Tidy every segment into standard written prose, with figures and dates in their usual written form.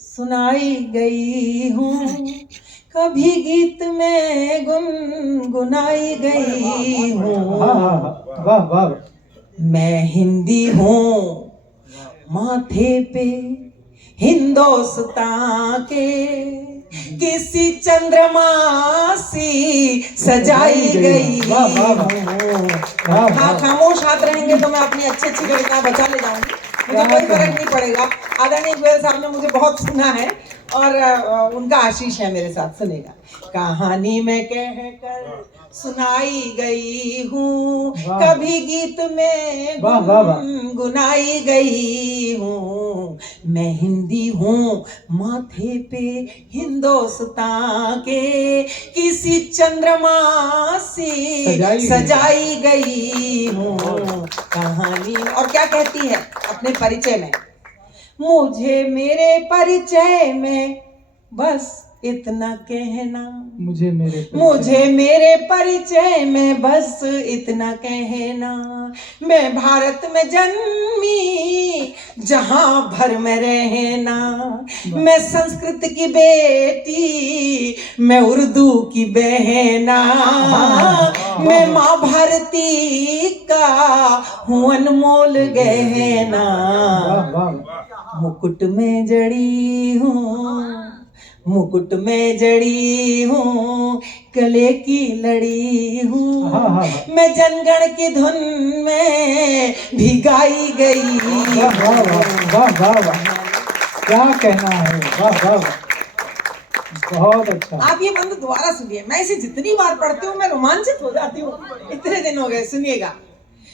सुनाई गई हूँ, कभी गीत में गुनगुनाई गई हूँ। वाह वाह। मैं हिंदी हूँ, माथे पे हिंदुस्तान के किसी चंद्रमा सी सजाई गई हूँ। हाँ, खामोश हाथ रहेंगे तो मैं अपनी अच्छी अच्छी कविताएं बचा ले जाऊंगी, मुझे कोई फर्क नहीं पड़ेगा। आदरणीय गोयल साहब ने मुझे बहुत सुना है और उनका आशीष है मेरे साथ। सुनेगा। कहानी में कह कर सुनाई गई हूँ, कभी गीत में गुनगुनाई गई हूँ। मैं हिंदी हूँ, माथे पे हिंदुस्तान के किसी चंद्रमा सी सजाई गई हूँ। कहानी और क्या कहती है अपने परिचय में, मुझे मेरे परिचय में बस इतना कहना, मुझे मेरे परिचय में बस इतना कहना। मैं भारत में जन्मी, जहां भर में रहना। मैं संस्कृत की बेटी, मैं उर्दू की बहना। मैं माँ भारती का हूँ अनमोल गहना। मुकुट में जड़ी हूँ, मुकुट में जड़ी हूँ, गले की लड़ी हूँ। मैं जनगण की धुन में भी गाई गई। क्या कहना है। वाह, बहुत अच्छा। आप ये बंद दोबारा सुनिए, मैं इसे जितनी बार पढ़ती हूँ मैं रोमांचित हो जाती हूँ। इतने दिन हो गए, सुनिएगा।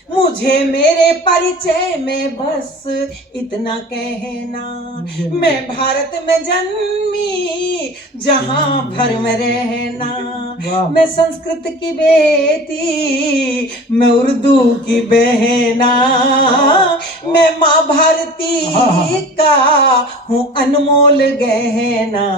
मुझे मेरे परिचय में बस इतना कहना। मैं भारत में जन्मी, जहां भर में रहना। मैं संस्कृत की बेटी, मैं उर्दू की बहना। मैं माँ भारती का हूँ अनमोल गहना।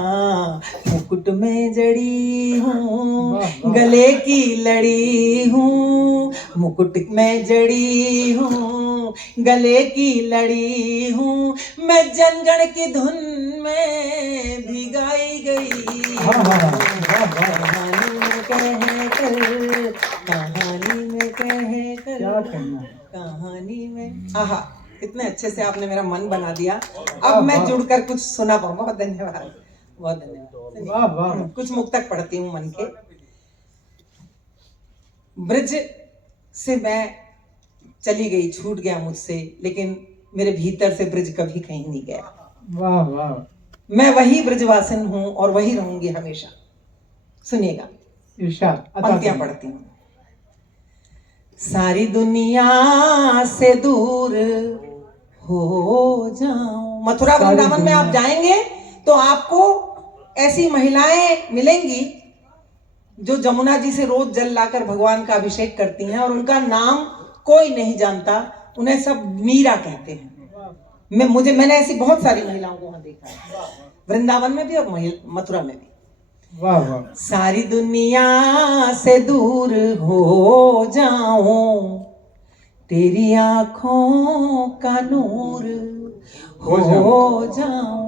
मुकुट में जड़ी हूँ, गले की लड़ी हूँ। मुकुट में जड़ी हूँ, गले की लड़ी हूँ। मैं जनगण की धुन में भी गाई गई। कहानी में कह कर, कहानी में कह कर, क्या कहना है। कहानी में। आहा, इतने अच्छे से आपने मेरा मन बना दिया। अब मैं जुड़कर कुछ सुना पाऊँ। बहुत धन्यवाद, बहुत धन्यवाद। कुछ मुक्तक पढ़ती हूँ मन के। ब्रज से मैं चली गई, छूट गया मुझसे, लेकिन मेरे भीतर से ब्रज कभी कहीं नहीं गया। वाह वाह। मैं वही ब्रजवासिन हूं और वही रहूंगी हमेशा। सुनिएगा, पंक्तियां पढ़ती हूँ। सारी दुनिया से दूर हो जाऊं। मथुरा वृंदावन में आप जाएंगे तो आपको ऐसी महिलाएं मिलेंगी जो जमुना जी से रोज जल लाकर भगवान का अभिषेक करती हैं और उनका नाम कोई नहीं जानता, उन्हें सब मीरा कहते हैं। मैंने ऐसी बहुत सारी महिलाओं को वहां देखा है, वृंदावन में भी और मथुरा में भी। वाह वाह। सारी दुनिया से दूर हो जाऊं, तेरी आंखों का नूर हो जाऊं।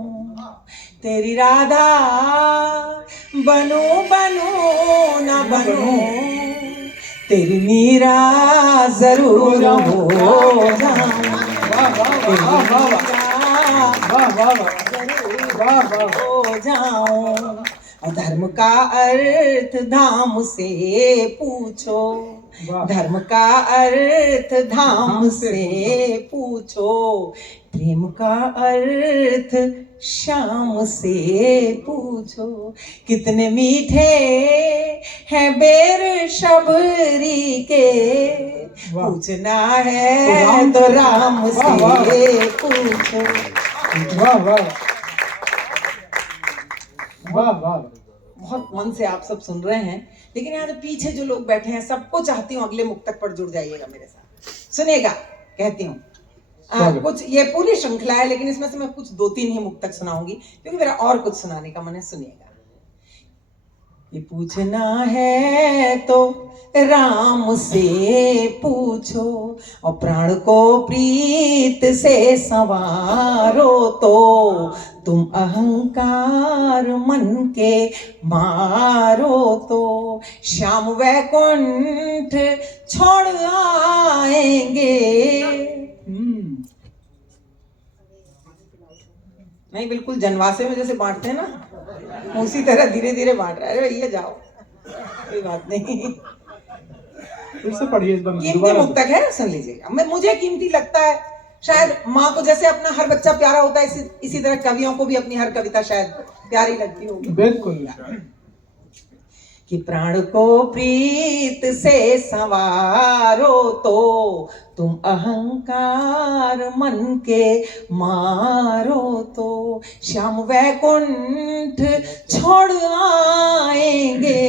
तेरी राधा बनू बनू ना बनू, तेरी मीरा जरूर हो जाऊं। हो जाऊं। और धर्म का अर्थ धाम से पूछो, धर्म का अर्थ धाम से पूछो। प्रेम का अर्थ शाम से पूछो। कितने मीठे हैं बेर शबरी के, पूछना है तो राम से पूछो। वाह वाह वाह वाह। बहुत मन से आप सब सुन रहे हैं, लेकिन यहाँ जो पीछे जो लोग बैठे हैं सबको चाहती हूँ अगले मुक्तक पर जुड़ जाइएगा मेरे साथ। सुनिएगा, कहती हूँ। कुछ ये पूरी श्रृंखला है, लेकिन इसमें से मैं कुछ 2-3 ही मुक्तक सुनाऊंगी क्योंकि मेरा और कुछ सुनाने का मन है। सुनिएगा। ये पूछना है तो राम से पूछो, और प्राण को प्रीत से संवारो तो तुम अहंकार मन के मारो तो श्याम वैकुंठ छोड़ आएंगे। नहीं, बिल्कुल जनवासे में जैसे बांटते हैं ना, उसी तरह धीरे धीरे बांट रहा है। अरे भैया जाओ, कोई बात नहीं। फिर से पढ़िए इस बार कीमती दोबारा। मुक्तक है, सुन लीजिएगा। मुझे कीमती लगता है, शायद माँ को जैसे अपना हर बच्चा प्यारा होता है, इसी तरह कवियों को भी अपनी हर कविता शायद प्यारी लगती होगी। बिल्कुल। कि प्राण को प्रीत से संवारो तो तुम अहंकार मन के मारो तो श्याम वैकुंठ छोड़ आएंगे।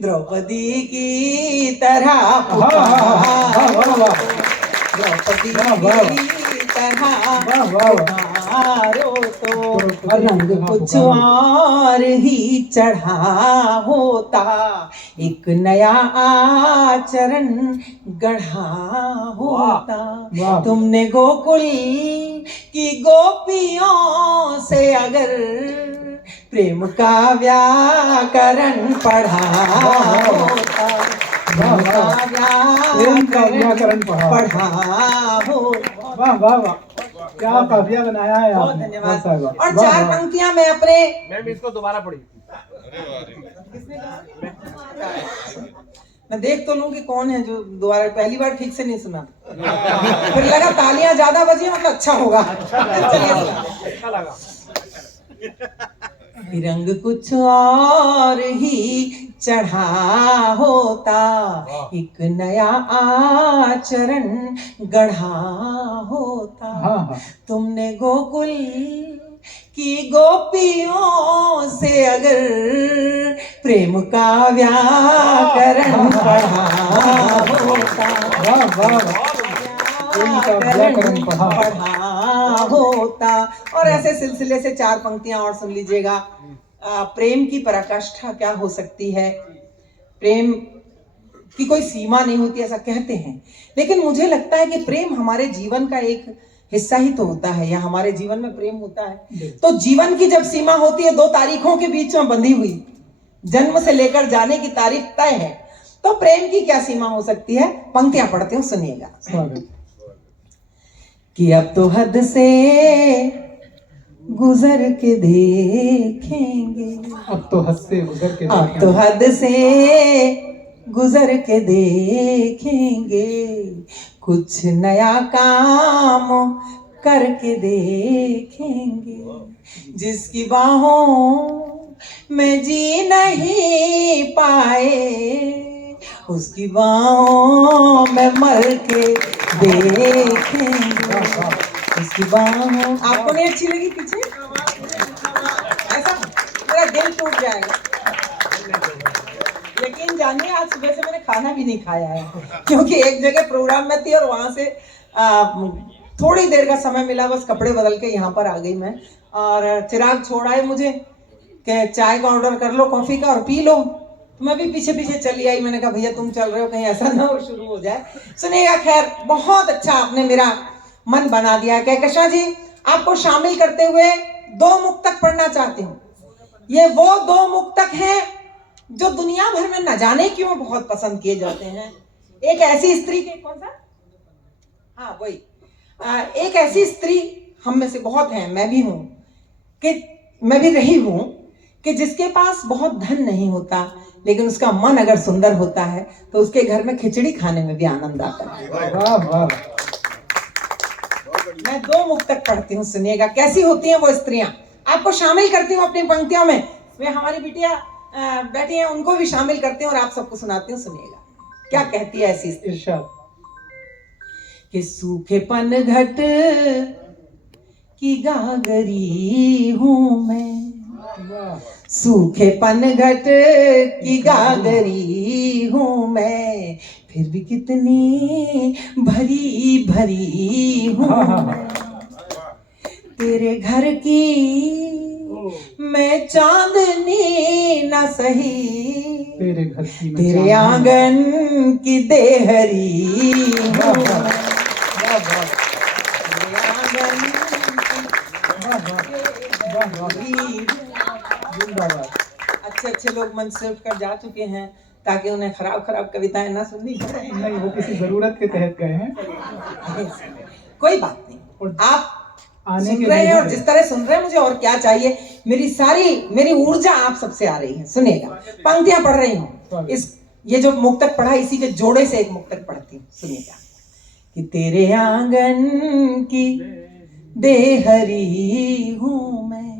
द्रौपदी की तरह द्रौपदी की तरह पुकारो तो रंग कुछ और ही चढ़ा होता, एक नया आचरण गढ़ा होता। तुमने गोकुल की गोपियों से अगर प्रेम का व्याकरण पढ़ा होता, व्याकरण पढ़ा हो। वाह वाह वाह, क्या काफिया बनाया है बहुत आपने। धन्यवाद। और चार पंक्तियां मैं अपने मैम इसको दोबारा पढ़ी। मैं देख तो लूं कि कौन है जो दोबारा, पहली बार ठीक से नहीं सुना, फिर लगा तालियां ज्यादा बजी मतलब अच्छा होगा। अच्छा लगा। रंग कुछ और ही चढ़ा होता, एक नया आचरण गढ़ा होता। तुमने गोकुल की गोपियों से अगर प्रेम का व्याकरण पढ़ा होता, पढ़ा होता। और ऐसे सिलसिले से चार पंक्तियां और सुन लीजिएगा। प्रेम की पराकाष्ठा क्या हो सकती है, प्रेम की कोई सीमा नहीं होती ऐसा कहते हैं, लेकिन मुझे लगता है कि प्रेम हमारे जीवन का एक हिस्सा ही तो होता है, या हमारे जीवन में प्रेम होता है तो जीवन की जब सीमा होती है 2 तारीखों के बीच में बंधी हुई, जन्म से लेकर जाने की तारीख तय है, तो प्रेम की क्या सीमा हो सकती है। पंक्तियां पढ़ते हो, सुनिएगा। कि अब तो हद से गुजर के देखेंगे, अब तो हद से गुजर के अब तो हद से गुजर के देखेंगे, कुछ नया काम करके देखेंगे। जिसकी बाहों में जी नहीं पाए, उसकी बाहों में मर के देखेंगे। उसकी बाहों, आपको नहीं अच्छी लगी पीछे? ऐसा मेरा दिल टूट जाएगा। लेकिन जानिए, आज सुबह से मैंने खाना भी नहीं खाया है, क्योंकि एक जगह प्रोग्राम में थी और वहां से थोड़ी देर का समय मिला, बस कपड़े बदल के यहाँ पर आ गई मैं। और चिराग छोड़ा है मुझे कि चाय का ऑर्डर कर लो, कॉफी का, और पी लो। तो मैं भी पीछे पीछे चली आई। मैंने कहा भैया तुम चल रहे हो, कहीं ऐसा ना हो शुरू हो जाए। सुनिएगा। खैर, बहुत अच्छा आपने मेरा मन बना दिया। कहकशां जी, आपको शामिल करते हुए 2 मुक्तक पढ़ना चाहती हूँ। ये वो 2 मुक्तक हैं जो दुनिया भर में न जाने क्यों बहुत पसंद किए जाते हैं। एक ऐसी स्त्री के, कौन सा, हाँ वही, एक ऐसी स्त्री हम में से बहुत हैं, मैं भी हूं, कि मैं भी रही हूं, कि जिसके पास बहुत धन नहीं होता, लेकिन उसका मन अगर सुंदर होता है तो उसके घर में खिचड़ी खाने में भी आनंद आता है। वाह वाह। मैं 2 मुक्तक पढ़ती हूँ, सुनिएगा कैसी होती हैं वो स्त्रियां। आपको शामिल करती हूँ अपनी पंक्तियों में। वे हमारी बिटिया बैठी हैं, उनको भी शामिल करती हूँ और आप सबको सुनाती हूँ। सुनिएगा क्या कहती है ऐसी स्त्री। कि सूखे पनघट की गागरी हूँ मैं, सूखे पनघट की गागरी हूँ मैं, फिर भी कितनी भरी भरी हूँ मैं। तेरे घर की मैं चांदनी न न सही, तेरे घर की मैं तेरे चांदनी। आंगन की देहरी वाह, हूँ। वाह, वाह, वाह, तेरे आंगन वाह, वाह, वाह, वाह, की जिंदाबाद। अच्छे अच्छे लोग मंच से उठकर जा चुके हैं ताकि उन्हें खराब खराब कविताएं ना सुननी पड़े। नहीं, वो किसी जरूरत के तहत गए हैं। कोई बात नहीं, और आप आने सुन के रहे हैं लिए और जिस तरह सुन रहे हैं मुझे और क्या चाहिए। मेरी ऊर्जा आप सबसे आ रही है। सुनिएगा, पंक्तियां पढ़ रही हूँ। ये जो मुक्तक पढ़ा इसी के जोड़े से एक मुक्तक पढ़ती हूँ। सुनिएगा कि तेरे आंगन की देहरी हूँ मैं,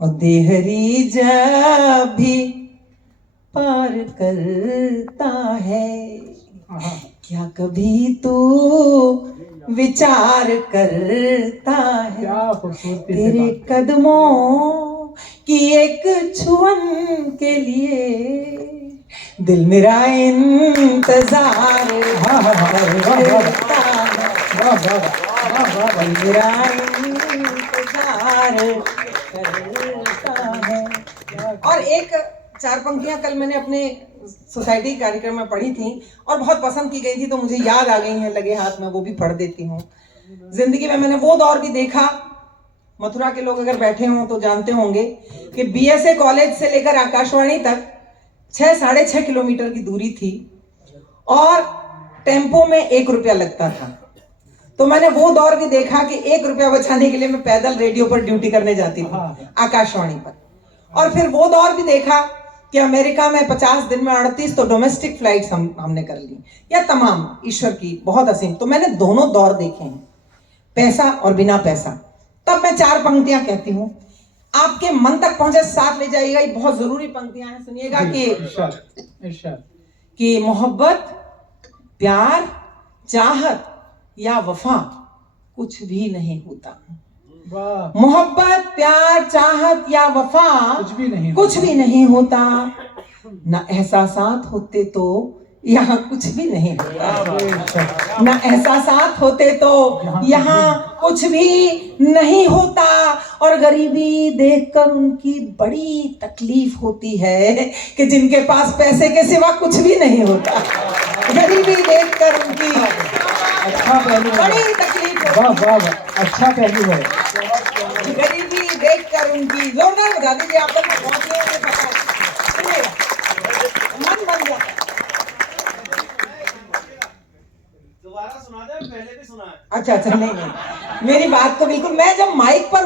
और देहरी जब भी पार करता है, हाँ, क्या कभी तू विचार करता है क्या खूबसूरती से तेरे बात। कदमों की एक छुअन के लिए दिल मेरा इंतजार हाँ, हाँ, हाँ, वाह, वाह, करता है, वाह, वाह, वाह, वाह, वाह, दिल मेरा इंतजार करता है। और एक चार पंक्तियां कल मैंने अपने सोसाइटी कार्यक्रम में पढ़ी थी और बहुत पसंद की गई थी, तो मुझे याद आ गई हैं लगे हाथ में, वो भी पढ़ देती हूँ। जिंदगी में मैंने वो दौर भी देखा, मथुरा के लोग अगर बैठे हों तो जानते होंगे कि बीएसए कॉलेज से लेकर आकाशवाणी तक 6-6.5 किलोमीटर की दूरी थी और टेम्पो में 1 रुपया लगता था। तो मैंने वो दौर भी देखा कि 1 रुपया बचाने के लिए मैं पैदल रेडियो पर ड्यूटी करने जाती थी, आकाशवाणी पर। और फिर वो दौर भी देखा कि अमेरिका में 50 दिन में 38 तो डोमेस्टिक फ्लाइट्स हमने कर ली, या तमाम ईश्वर की बहुत असीम। तो मैंने दोनों दौर देखे हैं, पैसा और बिना पैसा। तब मैं 4 पंक्तियां कहती हूँ, आपके मन तक पहुंचे, साथ ले जाइएगा। ये बहुत जरूरी पंक्तियां हैं, सुनिएगा कि मोहब्बत, प्यार, चाहत या वफा कुछ भी नहीं होता। मोहब्बत, प्यार, चाहत या वफा कुछ भी नहीं होता। न एहसासात होते तो यहाँ कुछ भी नहीं होता, न एहसासात होते तो यहाँ कुछ भी नहीं होता। और गरीबी देखकर उनकी बड़ी तकलीफ होती है कि जिनके पास पैसे के सिवा कुछ भी नहीं होता। गरीबी देखकर उनकी अच्छा पहलू है। बड़ी तकलीफ होती है। वाह, वाह, वाह, अच्छा पहलू है। गरीबी देखकर उनकी, जोरदार बता दीजिए आप तक पहुंच गए, मुझे पता है। सुनिएगा, मन बन जाता है। दोबारा सुना दे, पहले भी सुना है। अच्छा, नहीं, मेरी बात को बिल्कुल, मैं जब माइक पर